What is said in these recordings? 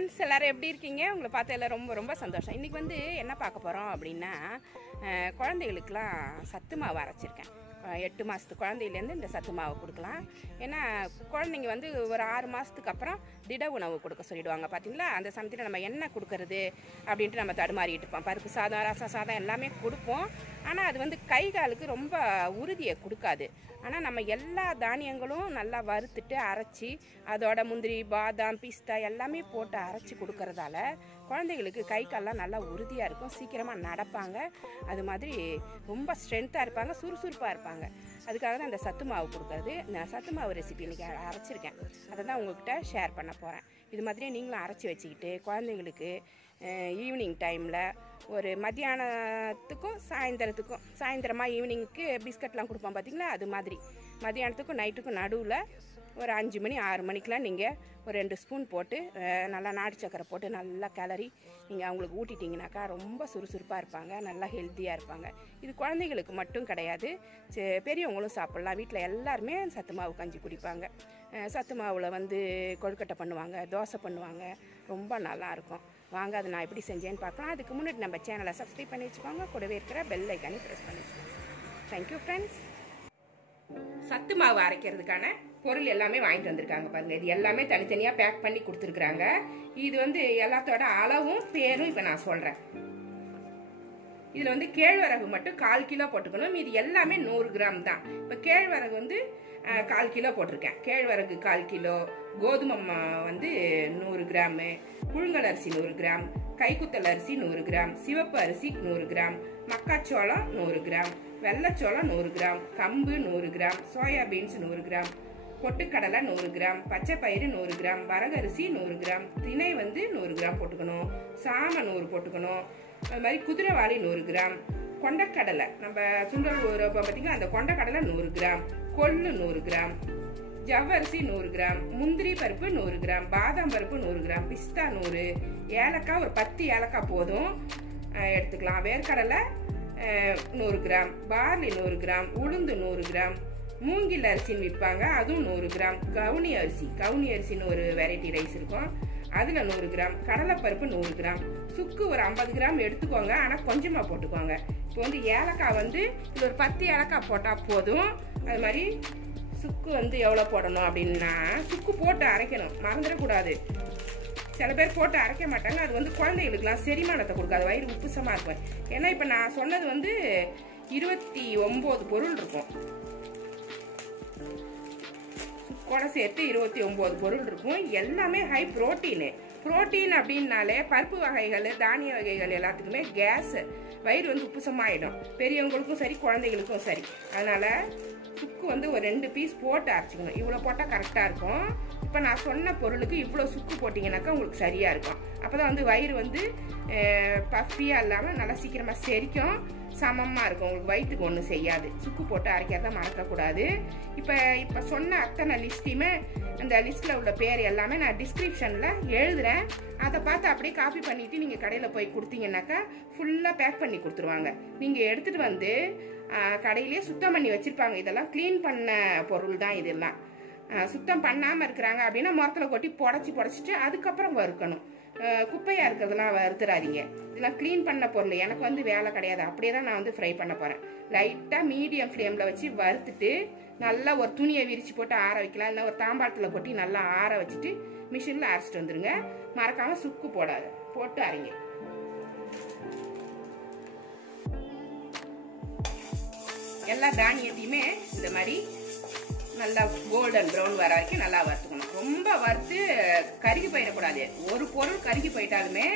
Friends, எல்லாரும் எப்படி இருக்கீங்க? உங்களை பார்த்து எல்லாம் ரொம்ப ரொம்ப சந்தோஷம். இன்றைக்கி வந்து என்ன பார்க்க போகிறோம் அப்படின்னா, குழந்தைகளுக்கெலாம் சத்து மாவு அரைச்சிருக்கேன். 8 மாதத்து குழந்தையிலேருந்து இந்த சத்து மாவு கொடுக்கலாம். ஏன்னா குழந்தைங்க வந்து ஒரு 6 மாதத்துக்கு அப்புறம் திட உணவு கொடுக்க சொல்லிவிடுவாங்க. பார்த்தீங்களா, அந்த சமயத்தில் நம்ம என்ன கொடுக்கறது அப்படின்ட்டு நம்ம தடுமாறிட்டு இருப்போம். பருப்பு சாதம், ரசம் சாதம் எல்லாமே கொடுப்போம். ஆனால் அது வந்து கை காலுக்கு ரொம்ப உறுதியை கொடுக்காது. ஆனால் நம்ம எல்லா தானியங்களும் நல்லா வறுத்துட்டு அரைச்சி, அதோட முந்திரி, பாதாம், பிஸ்தா எல்லாமே போட்டு அரைச்சி கொடுக்கறதால குழந்தைகளுக்கு கை காலெலாம் நல்லா உறுதியாக இருக்கும், சீக்கிரமாக நடப்பாங்க, அது மாதிரி ரொம்ப ஸ்ட்ரென்த்தாக இருப்பாங்க, சுறுசுறுப்பாக இருப்பாங்க. அதுக்காக தான் இந்த சத்து மாவு கொடுக்கறது. நான் சத்து மாவு ரெசிபி இன்றைக்கி அரைச்சிருக்கேன், அதை தான் உங்கள்கிட்ட ஷேர் பண்ண போகிறேன். இது மாதிரியே நீங்களும் அரைச்சி வச்சுக்கிட்டு குழந்தைங்களுக்கு ஈவினிங் டைமில் ஒரு மத்தியானத்துக்கும் சாயந்தரமாக ஈவினிங்க்கு பிஸ்கட்லாம் கொடுப்போம் பார்த்தீங்களா, அது மாதிரி மத்தியானத்துக்கும் நைட்டுக்கும் நடுவில் ஒரு 5 மணி 6 மணிக்கெலாம் நீங்கள் ஒரு 2 ஸ்பூன் போட்டு நல்லா நாட்டு சக்கரை போட்டு நல்லா கிளறி நீங்கள் அவங்களுக்கு ஊட்டிட்டிங்கனாக்கா ரொம்ப சுறுசுறுப்பாக இருப்பாங்க, நல்லா ஹெல்த்தியாக இருப்பாங்க. இது குழந்தைங்களுக்கு மட்டும் கிடையாது, பெரியவங்களும் சாப்பிட்லாம். வீட்டில் எல்லாருமே சத்து மாவு கஞ்சி குடிப்பாங்க. சத்து மாவில் வந்து கொழுக்கட்டை பண்ணுவாங்க, தோசை பண்ணுவாங்க, ரொம்ப நல்லாயிருக்கும். வாங்க, அதை நான் எப்படி செஞ்சேன்னு பார்க்கலாம். அதுக்கு முன்னாடி நம்ம சேனலை சப்ஸ்கிரைப் பண்ணி வச்சுக்கோங்க, கூடவே இருக்கிற பெல் ஐக்கானே ப்ரெஸ் பண்ணி வச்சுக்கோங்க. Thank you friends. சத்து மாவு அரைக்கிறதுக்கான பொருள் எல்லாமே வாங்கிட்டு வந்திருக்காங்க பாருங்க. இது எல்லாமே தனித்தனியாக பேக் பண்ணி கொடுத்துருக்குறாங்க. இது வந்து எல்லாத்தோட அளவும் பேரும் இப்போ நான் சொல்கிறேன். இதில் வந்து கேழ்வரகு மட்டும் 1/4 கிலோ போட்டுக்கணும், மீது எல்லாமே 100 கிராம் தான். இப்போ கேழ்வரகு வந்து 1/4 கிலோ போட்டிருக்கேன். கேழ்வரகு 1/4 கிலோ, கோதுமை வந்து 100 கிராமு, புழுங்கல் அரிசி 100 கிராம், கைக்குத்தல் அரிசி 100 கிராம், சிவப்பு அரிசி 100 கிராம், மக்காச்சோளம் 100 கிராம், வெள்ளைச்சோளம் 100 கிராம், கம்பு 100 கிராம், சோயாபீன்ஸ் 100 கிராம், பொட்டுக்கடலை 100 கிராம், பச்சை பயிறு 100 கிராம், வரகரிசி 100 கிராம், திணை வந்து 100 கிராம் போட்டுக்கணும், சாமை 100 போட்டுக்கணும், அது மாதிரி குதிரைவாளி 100 கிராம், கொண்டக்கடலை நம்ம சுண்டல் பார்த்தீங்கன்னா அந்த கொண்டக்கடலை 100 கிராம், கொள்ளு 100 கிராம், ஜவ்வரிசி 100 கிராம், முந்திரி பருப்பு 100 கிராம், பாதாம் பருப்பு 100 கிராம், பிஸ்தா 100, ஏலக்காய் ஒரு 10 ஏலக்காய் போதும் எடுத்துக்கலாம், வேர்க்கடலை 100 கிராம், பார்லி 100 கிராம், உளுந்து 100 கிராம், மூங்கில் அரிசின்னு விற்பாங்க, அதுவும் 100 கிராம், கவுனி அரிசின்னு ஒரு வெரைட்டி ரைஸ் இருக்கும், அதில் 100 கிராம், கடலைப்பருப்பு 100 கிராம், சுக்கு ஒரு 50 கிராம் எடுத்துக்கோங்க, ஆனால் கொஞ்சமாக போட்டுக்கோங்க. இப்போ வந்து ஏலக்காய் வந்து இது ஒரு 10 ஏலக்காய் போட்டால் போதும். அது மாதிரி சுக்கு வந்து எவ்வளோ போடணும் அப்படின்னா, சுக்கு போட்டு அரைக்கணும், மறந்துடக்கூடாது. சில பேர் போட்டு அரைக்க மாட்டாங்க, அது வந்து குழந்தைகளுக்குலாம் செரிமானத்தை கொடுக்காது, வயிறு உப்புசமாக இருக்கும். ஏன்னா இப்போ நான் சொன்னது வந்து 29 பொருள் இருக்கும், கூட சேர்த்து 29 பொருள் இருக்கும். எல்லாமே ஹை புரோட்டீன் அப்படின்னாலே பருப்பு வகைகள், தானிய வகைகள் எல்லாத்துக்குமே கேஸ், வயிறு வந்து உப்புசமாயிடும், பெரியவங்களுக்கும் சரி குழந்தைகளுக்கும் சரி. அதனால சுக்கு வந்து ஒரு 2 பீஸ் போட்டு அரைச்சிக்கணும். இவ்வளோ போட்டால் கரெக்டாக இருக்கும். இப்போ நான் சொன்ன பொருளுக்கு இவ்வளோ சுக்கு போட்டிங்கனாக்கா உங்களுக்கு சரியாக இருக்கும். அப்போ தான் வந்து வயிறு வந்து பஃபியாக இல்லாமல் நல்லா சீக்கிரமாக செரிக்கும், சமமாக இருக்கும், உங்களுக்கு வயிற்றுக்கு ஒன்றும் செய்யாது. சுக்கு போட்டு அரைக்கிறத மறக்கக்கூடாது. இப்போ சொன்ன அத்தனை லிஸ்ட்டையுமே, அந்த லிஸ்ட்டில் உள்ள பேர் எல்லாமே நான் டிஸ்கிரிப்ஷனில் எழுதுகிறேன். அதை பார்த்து அப்படியே காப்பி பண்ணிவிட்டு நீங்கள் கடையில் போய் கொடுத்தீங்கன்னாக்கா ஃபுல்லாக பேக் பண்ணி கொடுத்துருவாங்க. நீங்கள் எடுத்துகிட்டு வந்து கடையிலேயே சுத்தம் பண்ணி வச்சுருப்பாங்க. இதெல்லாம் க்ளீன் பண்ண பொருள் தான். இதெல்லாம் சுத்தம் பண்ணாமல் இருக்கிறாங்க அப்படின்னா முரத்தில் கொட்டி புடச்சிட்டு அதுக்கப்புறம் வறுக்கணும். குப்பையாக இருக்கிறதுலாம் வறுத்துறாதீங்க. இதெல்லாம் க்ளீன் பண்ண பொருள். எனக்கு வந்து வேலை கிடையாது, அப்படியே தான் நான் வந்து ஃப்ரை பண்ண போகிறேன். லைட்டாக மீடியம் ஃப்ளேமில் வச்சு வறுத்துட்டு நல்லா ஒரு துணியை விரித்து போட்டு ஆற வைக்கலாம், இல்லை ஒரு தாம்பாளத்தில் கொட்டி நல்லா ஆற வச்சுட்டு மிஷினில் அரைச்சிட்டு வந்துடுங்க. மறக்காமல் சுக்கு போட்டு அரைங்க. எல்லா தானியத்தையுமே இந்த மாதிரி நல்லா கோல்டன் ப்ரௌன் வர வரைக்கும் நல்லா வறுத்துக்கணும். ரொம்ப வறுத்து கருகி போயிடக்கூடாது. ஒரு பொருள் கருகி போயிட்டாலுமே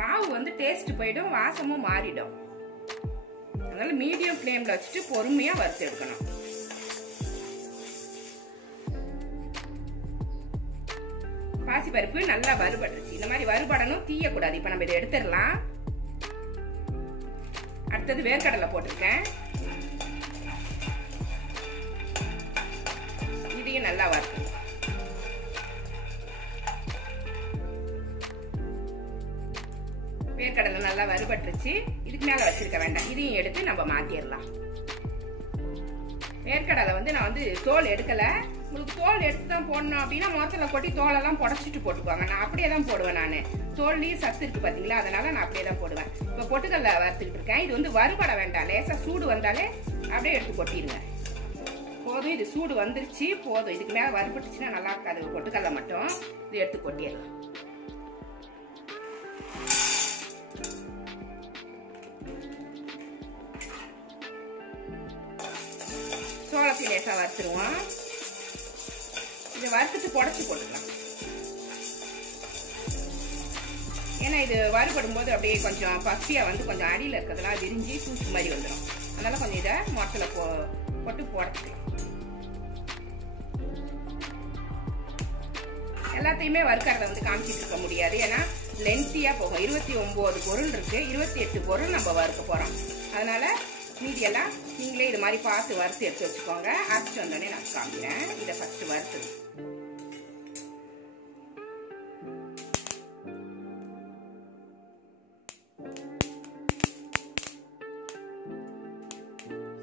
மாவு வந்து டேஸ்ட் போயிடும், வாசமும் மாறிடும். அதனால மீடியம் ஃப்ளேம்ல வச்சுட்டு பொறுமையா வறுத்து எடுக்கணும். பாசிப்பருப்பு நல்லா வறுபட்டுருச்சு. இந்த மாதிரி வறுபடணும், தீயக்கூடாது. இப்ப நம்ம இதை எடுத்துடலாம். அடுத்தது வேர்க்கடலை போட்டிருக்கேன், இதையும் நல்லா வறுக்கணும். வேர்க்கடலை நல்லா வறுபட்டுருச்சு. இதுக்கு மேல வச்சிருக்க வேண்டாம், இதையும் எடுத்து நம்ம மாத்திடலாம். வேர்க்கடலை வந்து நான் வந்து தோல் எடுக்கல, உங்களுக்கு தோல் எடுத்து தான் போடணும் அப்படின்னா மொத்தத்தில் கொட்டி தோலெல்லாம் புடச்சிட்டு போட்டுக்குவாங்க. நான் அப்படியே தான் போடுவேன். நான் தோல்லையும் சத்து இருக்குது பார்த்தீங்களா, அதனால நான் அப்படியே தான் போடுவேன். இப்போ பொட்டுக்கல்ல வறுத்துக்கிட்டு இருக்கேன். இது வந்து வறுபட வேண்டாம், லேசாக சூடு வந்தாலே அப்படியே எடுத்து கொட்டிடுங்க. போதும், இது சூடு வந்துருச்சு, போதும். இதுக்கு மேலே வறுபட்டுச்சுன்னா நல்லா இருக்காது. பொட்டுக்கல்ல மட்டும் இது எடுத்து கொட்டிடலாம். சோளத்தையும் லேசாக வறுத்துருவோம். இதை வறுத்துட்டு புடச்சி போட்டுக்கலாம். ஏன்னா இது வறுபடும் போது அப்படியே கொஞ்சம் பசியாக வந்து கொஞ்சம் அடியில் இருக்கிறதுலாம் விரிஞ்சு சூச்சு மாதிரி வந்துடும். அதனால கொஞ்சம் இதை மொத்தத்தில் போட்டு புடச்சிக்கலாம். எல்லாத்தையுமே வறுக்கிறத வந்து காமிச்சிட்டு இருக்க முடியாது, ஏன்னா லென்த்தியாக போகும். 29 பொருள் இருக்கு, 28 பொருள் நம்ம வறுக்க போகிறோம். அதனால மீதியெல்லாம் நீங்களே இது மாதிரி பார்த்து வறுத்து எடுத்து வச்சுக்கோங்க. அரைச்சி வந்தோடனே நான் காமிக்கிறேன். இதை ஃபஸ்ட்டு வறுத்து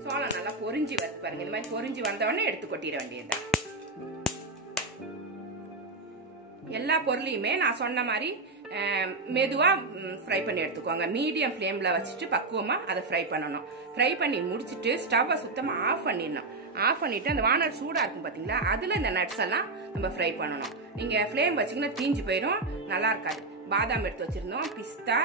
சோளம் நல்லா பொரிஞ்சு வறுத்து பாருங்க. இந்த மாதிரி பொரிஞ்சு வந்தோடனே எடுத்து கொட்டிட வேண்டியதுதான். எல்லா பொருளையுமே நான் சொன்ன மாதிரி மெதுவாக ஃப்ரை பண்ணி எடுத்துக்கோங்க. மீடியம் ஃப்ளேமில் வச்சுட்டு பக்குவமாக அதை ஃப்ரை பண்ணணும். ஃப்ரை பண்ணி முடிச்சுட்டு ஸ்டவ்வை சுத்தமாக ஆஃப் பண்ணிடணும். ஆஃப் பண்ணிவிட்டு அந்த வானல் சூடாக இருக்கும் பார்த்தீங்களா, அதில் இந்த நட்ஸ் எல்லாம் நம்ம ஃப்ரை பண்ணணும். நீங்கள் ஃப்ளேம் வச்சிங்கன்னா தீஞ்சு போயிடும், நல்லா இருக்காது. பாதாம் எடுத்து வச்சுருந்தோம், பிஸ்தா,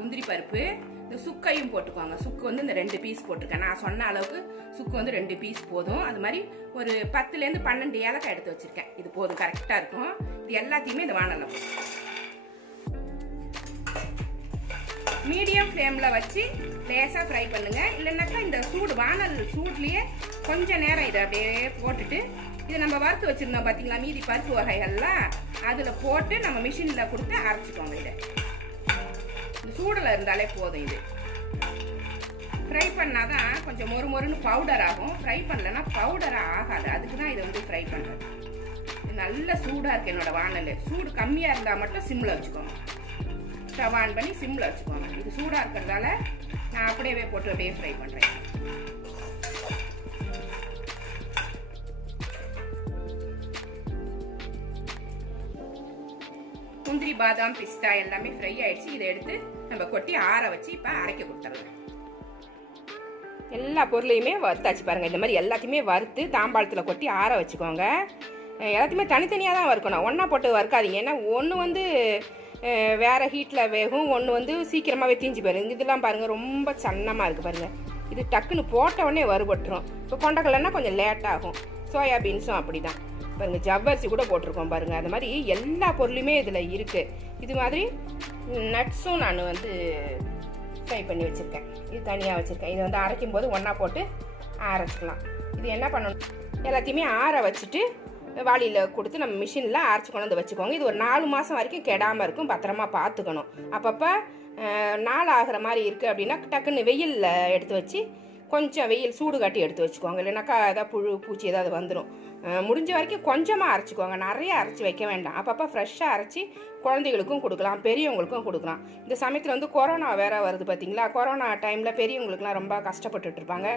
முந்திரி பருப்பு, இந்த சுக்கையும் போட்டுக்கோங்க. சுக்கு வந்து இந்த 2 பீஸ் போட்டிருக்கேன். நான் சொன்ன அளவுக்கு சுக்கு வந்து 2 பீஸ் போதும். அது மாதிரி ஒரு 10லேருந்து 12 ஏலக்காய் எடுத்து வச்சுருக்கேன். இது போதும், கரெக்டாக இருக்கும். இது எல்லாத்தையுமே இந்த வானலில் போட்டு மீடியம் ஃப்ளேமில் வச்சு லேசாக ஃப்ரை பண்ணுங்க. இல்லைன்னாக்கா இந்த சூடு வானல் சூட்லேயே கொஞ்சம் நேரம் இதை அப்படியே போட்டுட்டு இதை நம்ம வறுத்து வச்சுருந்தோம் பார்த்தீங்களா, மீதி பருப்பு வகைகள்லாம் அதில் போட்டு நம்ம மிஷினில் கொடுத்து அரைச்சிக்கோங்க. இதை இந்த சூடில் இருந்தாலே போதும். இது ஃப்ரை பண்ணாதான் கொஞ்சம் மொறு மொறுன்னு பவுடர் ஆகும். ஃப்ரை பண்ணலன்னா பவுடராக ஆகாது. அதுக்கு தான் இதை வந்து ஃப்ரை பண்ணுறது. நல்ல சூடாக இருக்குது என்னோட வானல். சூடு கம்மியாக இருந்தால் மட்டும் சிம்மில் வச்சுக்கோங்க. ஸ்டவ் ஆன் பண்ணி சிம்மில் வச்சுக்கோங்க. இது சூடாக இருக்கிறதால நான் அப்படியே போட்டு அப்படியே ஃப்ரை பண்ணுறேன். முந்திரி, பாதாம், பிஸ்தா எல்லாமே ஃப்ரை ஆயிடுச்சு. இதை எடுத்து நம்ம கொட்டி ஆற வச்சு இப்போ அரைக்க கொடுத்துடலாம். எல்லா பொருளையுமே வறுத்தாச்சு பாருங்க. இந்த மாதிரி எல்லாத்தையுமே வறுத்து தாம்பாளத்தில் கொட்டி ஆற வச்சுக்கோங்க. எல்லாத்தையுமே தனித்தனியாக தான் வறுக்கணும், ஒன்றா போட்டு வறுக்காதீங்க. ஏன்னா ஒன்று வந்து வேறு ஹீட்டில் வேகும், ஒன்று வந்து சீக்கிரமாகவே தீஞ்சு போயிடும். இதெல்லாம் பாருங்கள் ரொம்ப சன்னமாக இருக்குது பாருங்கள். இது டக்குன்னு போட்ட உடனே வறுபட்டுரும். இப்போ கொண்டக்கடலைன்னா கொஞ்சம் லேட் ஆகும். சோயாபீன்ஸும் அப்படி தான் பாருங்கள். ஜவ்வரிசி கூட போட்டிருக்கோம் பாருங்கள். அது மாதிரி எல்லா பொருளுமே இதில் இருக்குது. இது மாதிரி நட்ஸும் நான் வந்து ஃப்ரை பண்ணி வச்சுருக்கேன். இது தனியாக வச்சுருக்கேன். இதை வந்து அரைக்கும் போது ஒன்றா போட்டு அரைச்சிக்கலாம். இது என்ன பண்ணணும், எல்லாத்தையுமே ஆற வச்சுட்டு வாளியில் கொடுத்து நம்ம மிஷினில் அரைச்சி கொண்டு வந்து வச்சுக்கோங்க. இது ஒரு 4 மாதம் வரைக்கும் கெடாமல் இருக்கும். பத்திரமா பார்த்துக்கணும். அப்பப்போ நாள் ஆகிற மாதிரி இருக்குது அப்படின்னா டக்குன்னு வெயிலில் எடுத்து வச்சு கொஞ்சம் வெயில் சூடு காட்டி எடுத்து வச்சுக்கோங்க. இல்லைனாக்கா ஏதாவது புழு பூச்சி ஏதாவது வந்துடும். முடிஞ்ச வரைக்கும் கொஞ்சமாக அரைச்சிக்கோங்க, நிறைய அரைச்சி வைக்க வேண்டாம். அப்பப்போ ஃப்ரெஷ்ஷாக அரைச்சி குழந்தைகளுக்கும் கொடுக்கலாம், பெரியவங்களுக்கும் கொடுக்கலாம். இந்த சமயத்தில் வந்து கொரோனா வேறு வருது பார்த்தீங்களா. கொரோனா டைமில் பெரியவங்களுக்குலாம் ரொம்ப கஷ்டப்பட்டுட்டு இருப்பாங்க.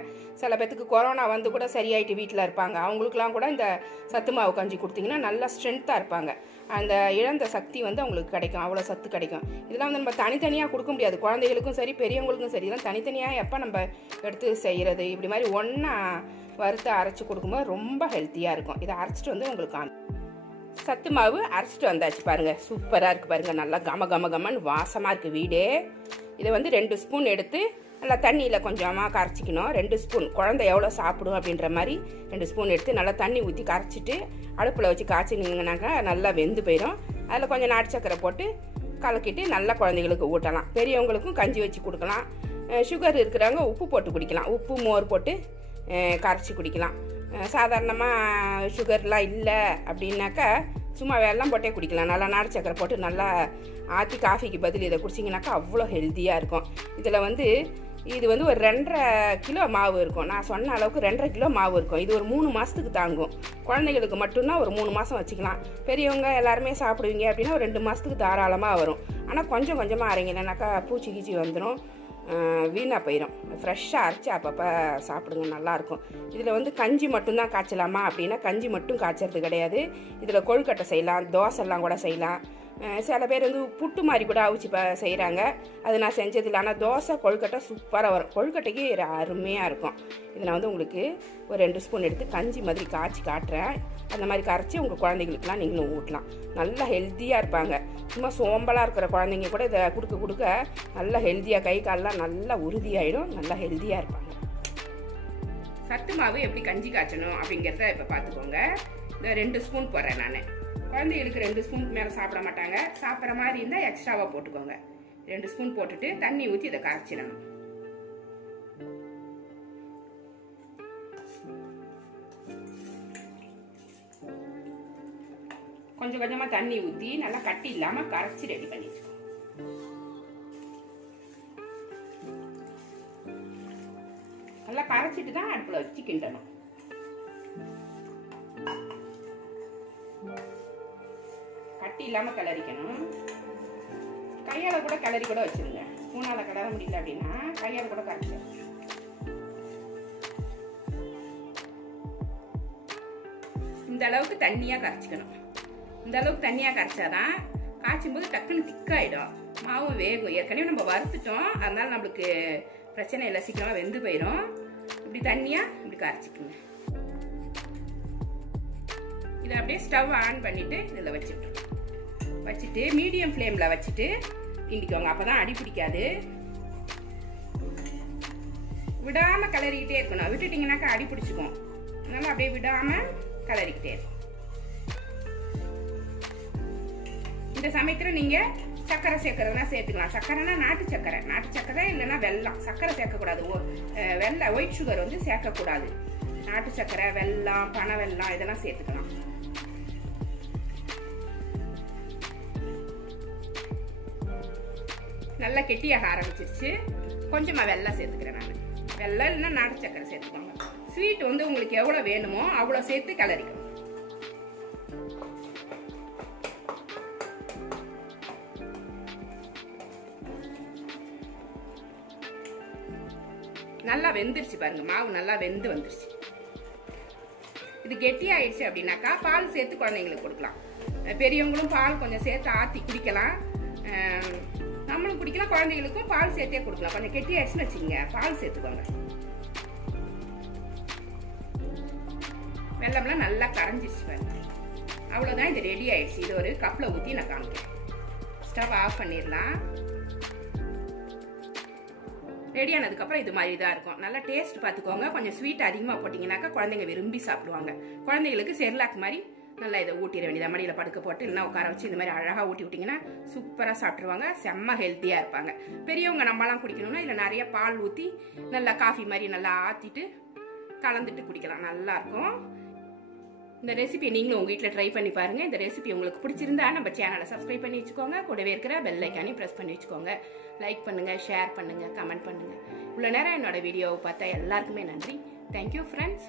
சில பேத்துக்கு கொரோனா வந்து கூட சரியாயிட்டு வீட்டில் இருப்பாங்க. அவங்களுக்குலாம் கூட இந்த சத்து மாவு கஞ்சி கொடுத்தீங்கன்னா நல்லா ஸ்ட்ரென்த்தாக இருப்பாங்க. அந்த இழந்த சக்தி வந்து அவங்களுக்கு கிடைக்கும், அவ்வளோ சத்து கிடைக்கும். இதெல்லாம் வந்து நம்ம தனித்தனியாக கொடுக்க முடியாது. குழந்தைகளுக்கும் சரி பெரியவங்களுக்கும் சரி. இதெல்லாம் தனித்தனியாக எப்போ நம்ம எடுத்து செய்கிறது, இப்படி மாதிரி ஒன்றா வறுத்து அரைச்சி கொடுக்கும்போது ரொம்ப ஹெல்த்தியாக இருக்கும். இதை அரைச்சிட்டு வந்து உங்களுக்கு சத்து மாவு அரைச்சிட்டு வந்தாச்சு பாருங்கள். சூப்பராக இருக்குது பாருங்கள். நல்லா கம கம கமன்னு வாசமாக இருக்குது வீடே. இதை வந்து 2 ஸ்பூன் எடுத்து நல்லா தண்ணியில் கொஞ்சமாக கரைச்சிக்கணும். 2 ஸ்பூன், குழந்தை எவ்வளோ சாப்பிடும் அப்படின்ற மாதிரி 2 ஸ்பூன் எடுத்து நல்லா தண்ணி ஊற்றி கரைச்சிட்டு அடுப்பில் வச்சு காய்ச்சினீங்கன்னாக்கா நல்லா வெந்து போயிடும். அதில் கொஞ்சம் நாட்டு சக்கரை போட்டு கலக்கிட்டு நல்லா குழந்தைகளுக்கு ஊட்டலாம். பெரியவங்களுக்கும் கஞ்சி வச்சு கொடுக்கலாம். சுகர் இருக்கிறவங்க உப்பு போட்டு குடிக்கலாம். உப்பு மோர் போட்டு கரைச்சி குடிக்கலாம். சாதாரணமாக சுகர்லாம் இல்லை அப்படின்னாக்கா சும்மா வெல்லம் போட்டே குடிக்கலாம். நல்லா நாட்டு சக்கரை போட்டு நல்லா ஆற்றி காஃபிக்கு பதில் இதை குடிச்சிங்கனாக்கா அவ்வளோ ஹெல்த்தியாக இருக்கும். இதில் வந்து இது வந்து ஒரு 2.5 கிலோ மாவு இருக்கும். நான் சொன்ன அளவுக்கு 2.5 கிலோ மாவு இருக்கும். இது ஒரு 3 மாதத்துக்கு தாங்கும். குழந்தைகளுக்கு மட்டும்தான் ஒரு 3 மாதம் வச்சுக்கலாம். பெரியவங்க எல்லாருமே சாப்பிடுவீங்க அப்படின்னா ஒரு 2 மாதத்துக்கு தாராளமாக வரும். ஆனால் கொஞ்சம் கொஞ்சமாக அரைங்கனாக்கா பூச்சி கீச்சி வந்துடும். வீணாக போயிடும். ஃப்ரெஷ்ஷாக அரைச்சி அப்பப்போ சாப்பிடுங்க, நல்லாயிருக்கும். இதில் வந்து கஞ்சி மட்டும்தான் காய்ச்சலாமா அப்படின்னா கஞ்சி மட்டும் காய்ச்சறது கிடையாது. இதில் கொழுக்கட்டை செய்யலாம், தோசைலாம் கூட செய்யலாம். சில பேர் வந்து புட்டு மாதிரி கூட அவிச்சு செய்கிறாங்க. அது நான் செஞ்சதில்லை. ஆனால் தோசை கொழுக்கட்டை சூப்பராக வரும். கொழுக்கட்டைக்கு அருமையாக இருக்கும். இதை நான் வந்து உங்களுக்கு ஒரு 2 ஸ்பூன் எடுத்து கஞ்சி மாதிரி காய்ச்சி காட்டுறேன். அந்த மாதிரி கரைச்சி உங்கள் குழந்தைங்களுக்குலாம் நீங்களும் ஊட்டலாம். நல்லா ஹெல்த்தியாக இருப்பாங்க. சும்மா சோம்பலாக இருக்கிற குழந்தைங்க கூட இதை கொடுக்க கொடுக்க நல்லா ஹெல்த்தியாக, கை காலெலாம் நல்லா உறுதியாகிடும், நல்லா ஹெல்த்தியாக இருப்பாங்க. சத்து மாவு எப்படி கஞ்சி காய்ச்சணும் அப்படிங்கிறத இப்போ பார்த்துக்கோங்க. இந்த 2 ஸ்பூன் போடுறேன் நான். குழந்தைகளுக்கு 2 ஸ்பூனுக்கு மேலே சாப்பிட மாட்டாங்க. சாப்பிட்ற மாதிரி இருந்தால் எக்ஸ்ட்ராவாக போட்டுக்கோங்க. 2 ஸ்பூன் போட்டுட்டு தண்ணி ஊற்றி இதை கரைச்சிடணும். கொஞ்சம் கொஞ்சமாக தண்ணி ஊற்றி நல்லா கட்டி இல்லாமல் கரைச்சி ரெடி பண்ணி வச்சுக்கோங்க. நல்லா கரைச்சிட்டு தான் அடுப்பில் வச்சு கிண்டணும். கட்டி இல்லாமல் கிளறிக்கணும். கையால் கூட கிளறி கூட வச்சுருங்க. ஸ்பூனால் கிளற முடியல அப்படின்னா கையால் கூட கரைச்சி. இந்த அளவுக்கு தண்ணியாக கரைச்சிக்கணும். இந்த அளவுக்கு தண்ணியாக கரைச்சாதான் காய்ச்சும் போது டக்குன்னு திக்காயிடும், மாவும் வேகும். ஏற்கனவே நம்ம வறுத்துட்டோம், அதனால நம்மளுக்கு பிரச்சனை இல்லை, சீக்கிரமாக வெந்து போயிடும். இப்படி தண்ணியாக இப்படி கரைச்சிக்கோங்க. இதை அப்படியே ஸ்டவ் ஆன் பண்ணிவிட்டு இதில் வச்சுட்டு மீடியம் ஃப்ளேமில் வச்சுட்டு கிண்டிக்கோங்க. அப்போ தான் அடி பிடிக்காது. விடாமல் கிளறிக்கிட்டே இருக்கணும். விட்டுட்டிங்கனாக்கா அடி பிடிச்சிக்கும். அதனால் அப்படியே விடாமல் கிளறிக்கிட்டே இருக்கும். இந்த சமயத்தில் நீங்கள் சர்க்கரை சேர்க்கறதுனா சேர்த்துக்கலாம். சர்க்கரைனா நாட்டு சர்க்கரை இல்லைன்னா வெல்லம். சர்க்கரை சேர்க்கக்கூடாது. ஒயிட் சுகர் வந்து சேர்க்கக்கூடாது. நாட்டு சர்க்கரை, வெல்லம், பனை வெல்லம் இதெல்லாம் சேர்த்துக்கலாம். நல்லா கெட்டியாக ஆரம்பிச்சிருச்சு. கொஞ்சமாக வெல்லம் சேர்த்துக்கிறேன் நான். வெல்லம் இல்லைன்னா நாட்டு சர்க்கரை சேர்த்துக்கோங்க. ஸ்வீட் வந்து உங்களுக்கு எவ்வளோ வேணுமோ அவ்வளோ சேர்த்து கிளறிக்கணும். நல்லா வெந்துருச்சு பாருங்க. மாவு நல்லா வெந்து வந்துருச்சு. இது கெட்டி ஆயிடுச்சு அப்படின்னாக்கா பால் சேர்த்து குழந்தைங்களுக்கு கொடுக்கலாம். பெரியவங்களும் பால் கொஞ்சம் சேர்த்து ஆற்றி குடிக்கலாம். நம்மளும் குடிக்கலாம், குழந்தைங்களுக்கும் பால் சேர்த்தே கொடுக்கலாம். கொஞ்சம் கெட்டி ஆயிடுச்சுன்னு வச்சுக்கோங்க, பால் சேர்த்துக்கோங்க. வெல்லம்லாம் நல்லா கரைஞ்சிருச்சு பாருங்க. அவ்வளோதான், இது ரெடி ஆயிடுச்சு. இது ஒரு கப்பில் ஊற்றி நான் காமிக்கிறேன். ஸ்டவ் ஆஃப் பண்ணிடலாம். ரெடி ஆனதுக்கப்புறம் இது மாதிரி தான் இருக்கும். நல்லா டேஸ்ட் பார்த்துக்கோங்க. கொஞ்சம் ஸ்வீட் அதிகமாக போட்டிங்கனாக்கா குழந்தைங்க விரும்பி சாப்பிடுவாங்க. குழந்தைங்களுக்கு செர்லாக் மாதிரி நல்லா இதை ஊட்டிட வேண்டியது. மடியில் படுக்க போட்டு இல்லைன்னா உட்கார வச்சு இந்த மாதிரி அழகாக ஊட்டி விட்டிங்கன்னா சூப்பராக சாப்பிட்ருவாங்க. செம்ம ஹெல்த்தியாக இருப்பாங்க. பெரியவங்க நம்மலாம் குடிக்கணும்னா இல்லை நிறைய பால் ஊற்றி நல்லா காஃபி மாதிரி நல்லா ஆற்றிட்டு கலந்துட்டு குடிக்கலாம். நல்லாயிருக்கும். இந்த ரெசிபி நீங்களும் உங்கள் வீட்டில் ட்ரை பண்ணி பாருங்கள். இந்த ரெசிபி உங்களுக்கு பிடிச்சிருந்தா நம்ம சேனலை சப்ஸ்கிரைப் பண்ணி வச்சுக்கோங்க. கூடவே இருக்கிற பெல் ஐக்கானையும் ப்ரெஸ் பண்ணி வச்சுக்கோங்க. லைக் பண்ணுங்கள், ஷேர் பண்ணுங்கள், கமெண்ட் பண்ணுங்கள். இவ்வளோ நேரம் என்னோட வீடியோவை பார்த்தா எல்லாருக்குமே நன்றி. Thank you friends.